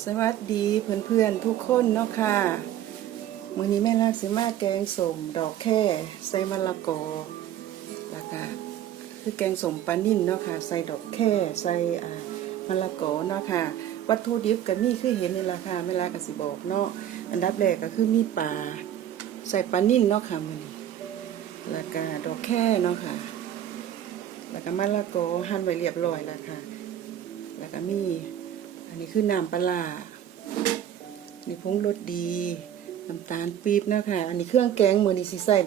สวัสดีเพื่อนๆทุกคนเนาะค่ะมื้อนี้แม่ลากสิมาแกงสมดอกแค่ใส่มะละกอแล้วก็คือแกงสมปลานิ่นเนาะค่ะใส่ดอกแค่ใส่อ่ามะละกอเนาะค่ะ วัตถุดิบก็มีคือเห็นนี่ละค่ะแม่ลากก็สิบอกเนาะอันดับแรกก็คือมีปลาใส่ปลานิ่นเนาะค่ะมื้อนี้แล้วก็ดอกแค่เนาะค่ะ แล้วก็มะละกอหั่นไว้เรียบร้อยแล้วค่ะ แล้วก็มี อันนี้คือน้ำปลานี่ผงรสดีน้ำตาลปี๊บนะคะ อันนี้เครื่องแกงมือนี้สิใส่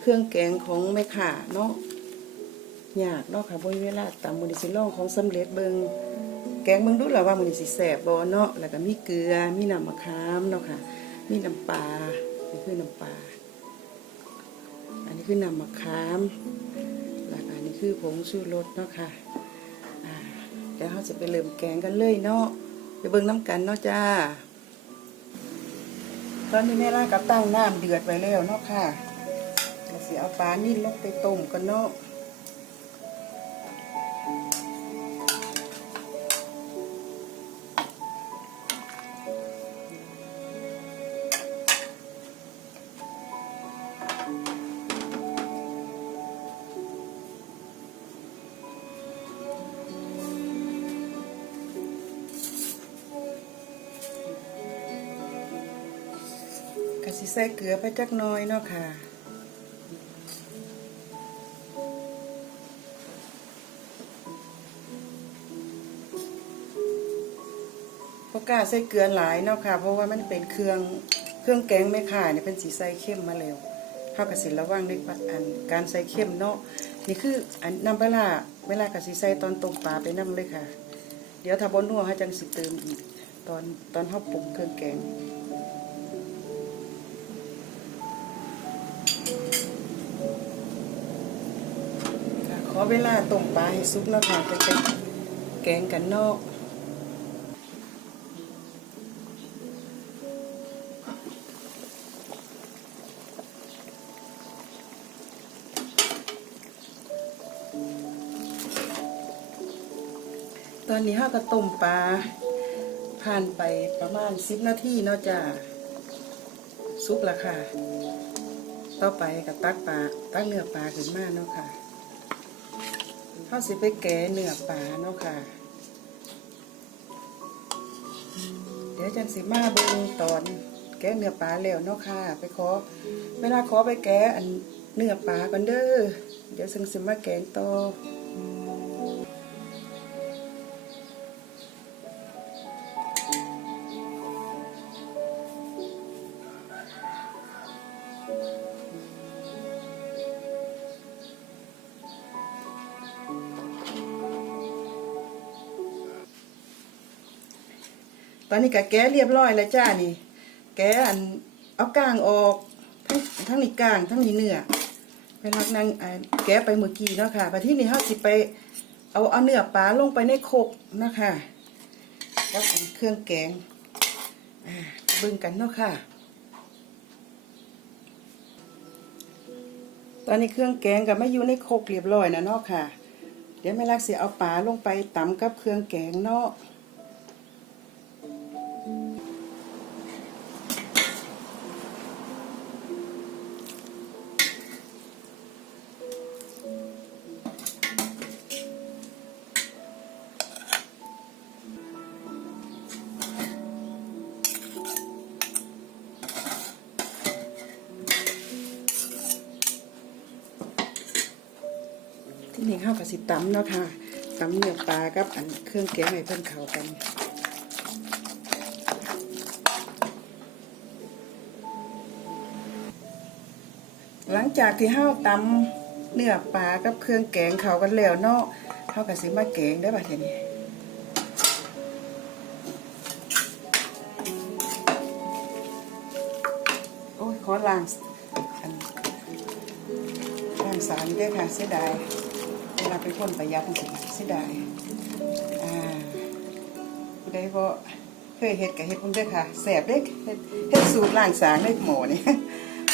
เครื่องแกงของแม่ข่าเนาะยากเนาะค่ะบ่มีเวลาตามมือนี้สิลองของสำเร็จเบิงแกงเบิงดูแล้วว่ามือนี้สิแซ่บบ่เนาะแล้วก็มีเกลือมีน้ำมะขามเนาะค่ะ มีน้ำปลานี่คือน้ำปลาอันนี้คือน้ำมะขามแล้วก็อันนี้คือผงชูรสเนาะค่ะอ่าเดี๋ยวเราจะไปเริ่มแกงกันเลยเนาะ ไปเบิ่งน้ำกันเนาะจ้า ตอนนี้แม่ล่ากับตั้งน้ำเดือดไว้แล้วเนาะค่ะเราสิเอาปลานิ่นลงไปต้มกันเนาะ สิใส่เกลือไปจักน้อยเนาะค่ะ พวกกลาใส่เกลือหลายเนาะค่ะ เพราะว่ามันเป็นเครื่องเครื่องแกงไม่ข่ายเนี่ยเป็นสีใส่เข้มมาแล้วเข้ากับสิระว่างในอันการใส่เข้มเนาะนี่คืออันน้ำปลาเวลากับสีใส่ตอนต้มปลาไปน้ำเลยค่ะ เดี๋ยวถ้าบนนัวเขาจังสิเติมอีกตอนตอนเขาปรุงเครื่องแกง ขอเวลาต้มปลาให้สุกเนาะคะจะเป็นแกงกันนอกตอนนี้ห้าก็ต้มปลาผ่านไปประมาณสิบนาทีเนาะจ้ะสุกแล้วค่ะ ต่อไปกับตักปลาตักเนื้อปลาขึ้นมาเนาะค่ะเขาสิไปแกะเนื้อปลาเนาะค่ะ เดี๋ยวจังสิมาเบิ่งตอนแกะเนื้อปลาแล้วเนาะค่ะ ไปขอเวลาขอไปแกะอันเนื้อปลากันเด้อเดี๋ยวซึ่งสิมาแกงต่อ ตอนนี้ก็แกะเรียบร้อยแล้วจ้านี่ แกอันเอาก้างออกทั้งทั้งนี้ก้างทั้งนี้เนื้อไปลักนางแกไปเมื่อกี้เนาะค่ะไปที่นี่เฮาสิไปเอาเอาเนื้อปลาลงไปในโคกนะคะกับเครื่องแกงเบิ่งกันเนาะค่ะ ตอนนี้เครื่องแกงก็ไม่อยู่ในโคกเรียบร้อยนะเนาะค่ะ เดี๋ยวแม่ลักสิเอาปลาลงไปตำกับเครื่องแกงเนาะ ที่นี่ข้าวกับสิตำเนาะค่ะตำเนื้อปลากับอันเครื่องแกงให้เพิ่นเข้ากันหลังจากที่ข้าวตำเนื้อปลากับเครื่องแกงเข้ากันแล้วเนาะข้าวกับสิมาแกงได้ป่ะทีนี้โอ้ยขอล้างอันล้างสารด้วยค่ะเสียดาย เวลาเป็นคนประหยัดจริเสียดายอ่าผู้ใดก็เคยเฮ็ดกับเฮ็ดพุ่นเด้อค่ะแสบเด้อเฮ็ดเฮ็ดสูตรล้างสารเล็กหมูนี่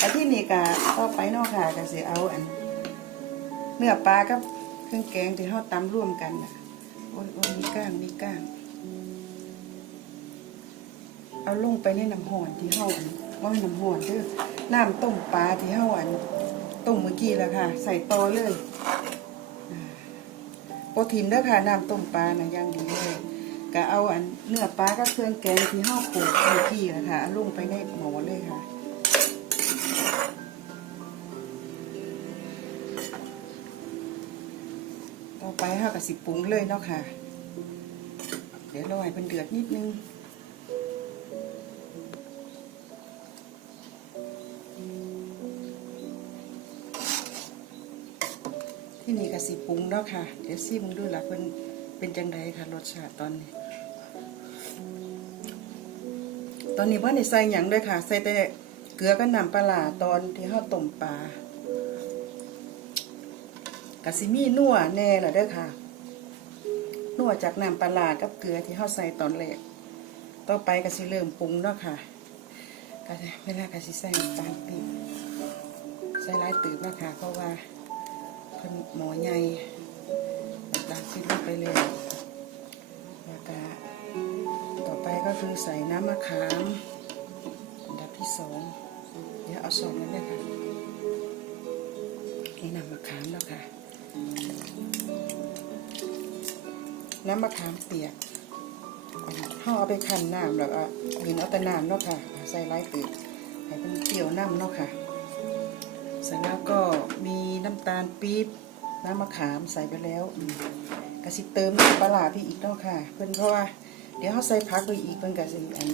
อันที่นี่ก็ต่อไปนาะค่ะก็สิเอาอัน เนื้อปลากับเครื่องแกงที่เฮาตำร่วมกันน่ะโอ้ยโอ้ยมีก้างมีก้างเอาลงไปในน้ำห่อนที่เฮาอันว่าน้ำห่อนเด้อน้ำต้มปลาที่เฮาอันต้มเมื่อกี้แล้วค่ะ ใส่ต่อเลย โอทินเด้อค่ะน้ำต้มปลานะอย่างดีเลยก็เอาอันเนื้อปลากับเครื่องแกงที่เฮาปลูกเมื่อกี้นะคะเอาลงไปในหม้อเลยค่ะต่อไปเฮาก็สิปรุงเลยเนาะค่ะ เดี๋ยวรอให้เป็นเดือดนิดนึง ที่นี่ก็สิปรุงเนาะค่ะ เดี๋ยวซิมดูละเพิ่นเป็นจังไดค่ะรสชาติตอนนี้ ตอนนี้บ่ได้ใส่หยังเลยค่ะ ใส่แต่เกลือกับน้ำปลาตอนที่เฮาต้มปลากะสิมีนัวแน่ละเด้อค่ะนัวจากน้ำปลากับเกลือที่เฮาใส่ตอนแรกต่อไปก็สิเริ่มปรุงเนาะค่ะก็สิเวลาก็สิใส่ตาลปี๊บใส่หลายตืบแล้วค่ะเพราะ หมอใหญ่น้ำตาลปี๊บลงไปเลยแล้วก็ต่อไปก็คือใส่น้ำมะขามอันดับที่สองเดี๋ยวเอาสองนั้นเลยค่ะนี่น้ำมะขามแล้วค่ะ น้ำมะขามเปียกห่อเอาไปคั้นน้ำแล้วก็หรือเอาแต่น้ำเนาะค่ะใส่ไล่ตืดให้เป็นเปรี้ยวน้ำเนาะค่ะเสร็จแล้วก็มีน้ำตาลปี๊บ น้ำมะขามใส่ไปแล้วอืมกะสิเติมน้ำปลาพี่อีกเนาะค่ะ เพิ่นเพราะว่าเดี๋ยวเขาใส่พักไปอีกเพิ่นกะสิอัน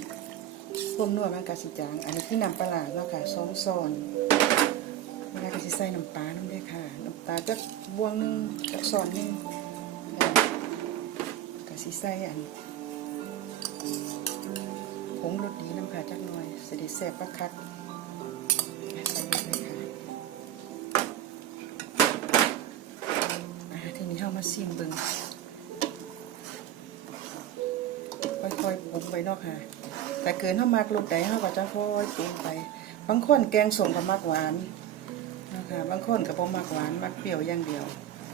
พวกนวดมันกะสิจาง อันนี้คือน้ำปลาเนาะค่ะสองซอนเวลากะสิใส่น้ำปลาน้ำด้ค่ะน้ำตาจักบวงนึงจักซอนนึงกะสิใส่อันผงรสดีน้ำขาจักหน่อยเสด็จแซ่บปักคัก มาซิมเบิงค่อยๆปรุงไปเนาะค่ะแต่เกินเข้ามากรสใดเข้าก็จะค่อยปรุงไป บางคนแกงส้มก็มักหวานนะคะบางคนก็บ่มักหวานมักเปรี้ยวอย่างเดียว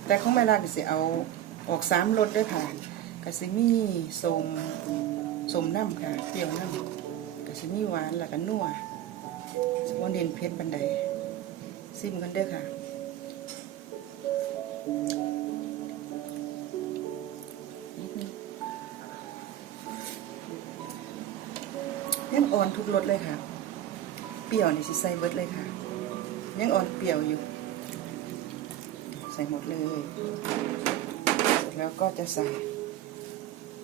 แต่ของแม่ลาก็สิเอาออกสามรสด้วยค่ะกะสิมีสมสมน้ำค่ะ เปรี้ยวน้ำกะสิมีหวานแล้วก็นัวสมวันเด่นเผ็ดบันไดซิมกันเด้อค่ะ อ่อนทุกรสเลยค่ะ เปรี้ยวนี่สิใส่เบิดเลยค่ะ ยังอ่อนเปรี้ยวอยู่ ใส่หมดเลย เสร็จแล้วก็จะใส่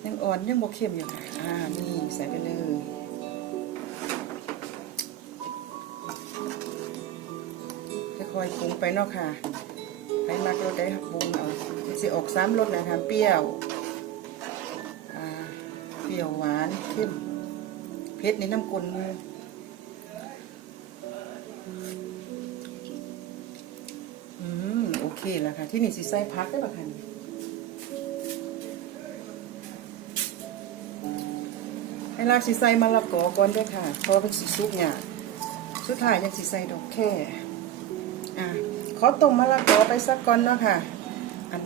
ยังอ่อนยังบกเข้มอยู่ค่ะ อ่า นี่ใส่ไปเลยค่อยๆปรุงไปเนาะค่ะให้มากรสได้ปรุงเอาสิออกสามรสนะคะเปรี้ยว เปรี้ยวหวานเข้ม เผ็ดในน้ำกลมืออืม โอเคแล้วค่ะ ที่นี่สิใส่พักได้ปะคะนี่ให้ลากสิใส่มะละกอก่อนด้วยค่ะ เพราะเป็นสิสุกเนี่ยสุดท้ายยังสิใส่ดอกแค่อ่าขอต้มมะละกอไปสักก่อนเนาะค่ะ อัน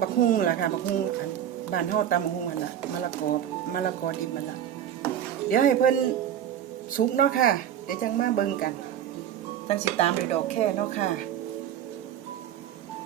บักฮุ่งล่ะค่ะบักฮุ่งอันบานเฮาตำบักฮุ่งอันละมะละกอมะละกอดิบมันละ เดี๋ยวให้เพิ่นสุกเนาะค่ะ เดี๋ยวจังมาเบิ่งกัน จังสิตามด้วยดอกแค่เนาะค่ะ